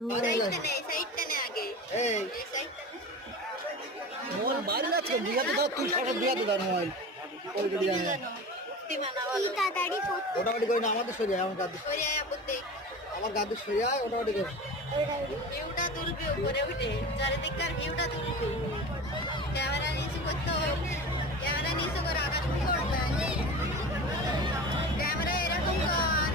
mobile বাইরে যাচ্ছে দিঘাতে ধর তুই সব দিঘাতে ধর মোবাইল ওটাওয়াটি করি না আমাদের সরিয়ে আমার গাদ্দু আমার গাদ্দু সরিয়ে ওটাওয়াটি করি ভিউটা তুলবি উপরে উঠে চারিদিককার ভিউটা তুলবি ক্যামেরা নিচু করতে হবে ক্যামেরা নিচু করে আকাশ করবে ক্যামেরা এরকম কর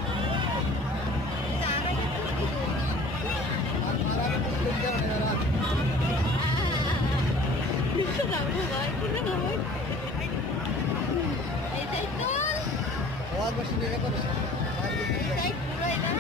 এইটাই তো আওয়াজ বেশি নিয়ে করে এইটাই পুরোই না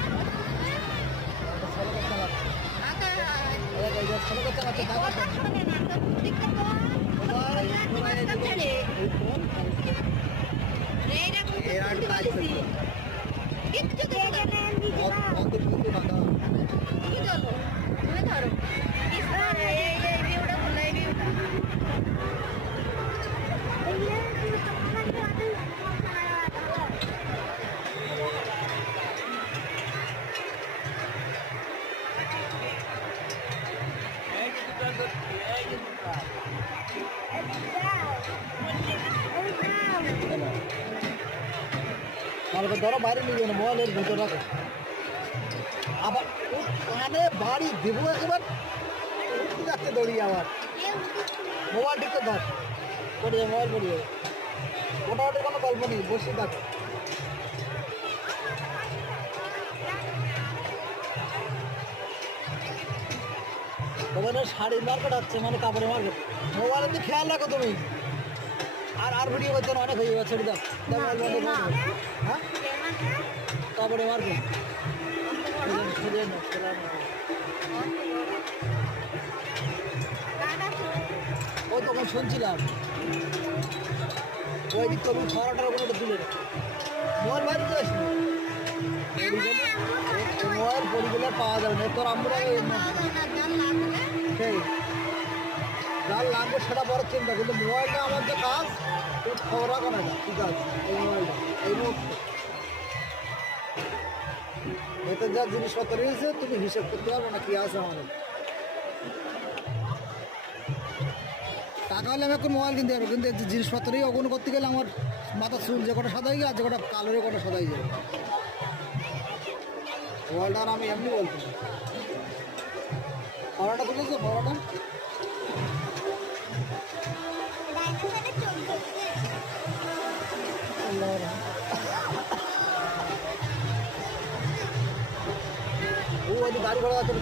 আমাকে ধরো বাইরে নিয়ে যাবো মোবাইলের ভিতর রাখো আবার কানে বাড়ি দেবো একবার উঠতে যাচ্ছে দড়ি আবার মোবাইল ঢুকতে ধর পড়ে যাবে মোবাইল পড়ে যাবে মোটামুটি কোনো গল্প নেই বসে দেখো মোবাইলের শাড়ির মার্কেট হচ্ছে মানে কাপড়ের মার্কেট মোবাইলের তো খেয়াল রাখো তুমি আর ভিডিও করতে অনেক হয়ে যাবে ছেড়ে দাও হ্যাঁ কাপড়ে মার্কেট ওই তখন শুনছিলাম ওই দিক তখন ছড়াটার ওপরে তুলে মোবাইল বাইরে তো আসবে মোবাইল পরিগুলো পাওয়া যাবে না তোর আমরা সেই যার লাগবে সেটা বড় চিন্তা কিন্তু মোবাইলটা আমার যে কাজ তোর খবর রাখো না ঠিক আছে এই মোবাইলটা এই মুহূর্তে এতে যা জিনিসপত্র রয়েছে তুমি হিসেব করতে পারবো না কি আছে আমাদের টাকা হলে আমি এখন মোবাইল কিনতে পারবো কিন্তু জিনিসপত্রই অগুন করতে গেলে আমার মাথা চুল যে কটা সাদা হয়ে গেছে আর যে কটা কালোরে কটা সাদা হয়ে যাবে মোবাইলটা আর আমি এমনি বলতে পারবো পড়াটা তুলেছো পড়াটা